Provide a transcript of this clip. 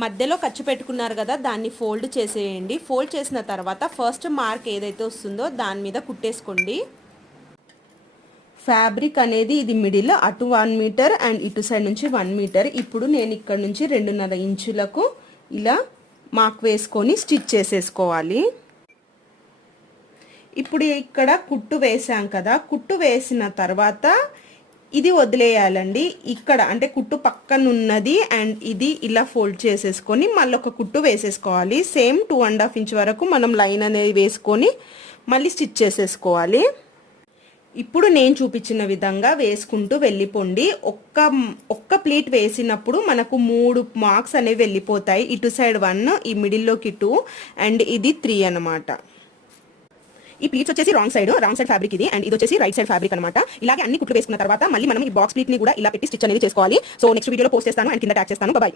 మధ్యలో ఖర్చు పెట్టుకున్నారు కదా, దాన్ని ఫోల్డ్ చేసేయండి. ఫోల్డ్ చేసిన తర్వాత ఫస్ట్ మార్క్ ఏదైతే వస్తుందో దాని మీద కుట్టేసుకోండి. ఫ్యాబ్రిక్ అనేది ఇది మిడిల్, అటు 1 మీటర్ అండ్ ఇటు సైడ్ నుంచి 1 మీటర్. ఇప్పుడు నేను ఇక్కడ నుంచి 2.5 ఇంచులకు ఇలా మార్క్ వేసుకొని స్టిచ్ చేసేసుకోవాలి. ఇప్పుడు ఇక్కడ కుట్టు వేసాం కదా, కుట్టు వేసిన తర్వాత ఇది వదిలేయాలండి. ఇక్కడ అంటే కుట్టు పక్కన ఉన్నది అండ్ ఇది ఇలా ఫోల్డ్ చేసేసుకొని మళ్ళీ ఒక కుట్టు వేసేసుకోవాలి. సేమ్ 2.5 ఇంచ్ వరకు మనం లైన్ అనేది వేసుకొని మళ్ళీ స్టిచ్ చేసేసుకోవాలి. ఇప్పుడు నేను చూపించిన విధంగా వేసుకుంటూ వెళ్ళిపోండి. ఒక్క ప్లీట్ వేసినప్పుడు మనకు 3 మార్క్స్ అనేవి వెళ్ళిపోతాయి. ఇటు సైడ్ 1, ఈ మిడిల్లోకి 2 అండ్ ఇది 3 అనమాట. ఈ ప్లీట్స్ వచ్చేసి రాంగ్ సైడ్ ఫ్యాబ్రిక్ ఇది, అండ్ ఇది వచ్చేసి రైట్ సైడ్ ఫ్యాబ్రిక్ అనమాట. ఇలాగే అన్ని కుట్లు వేసుకున్న తర్వాత మళ్ళీ మనం ఈ బాక్స్ ప్లీట్ ని కూడా ఇలా పెట్టి స్టిచ్ అనేది చేసుకోవాలి. సో నెక్స్ట్ వీడియోలో పోస్ట్ చేస్తాను అండ్ కింద ట్యాగ్ చేస్తాను. బాయ్.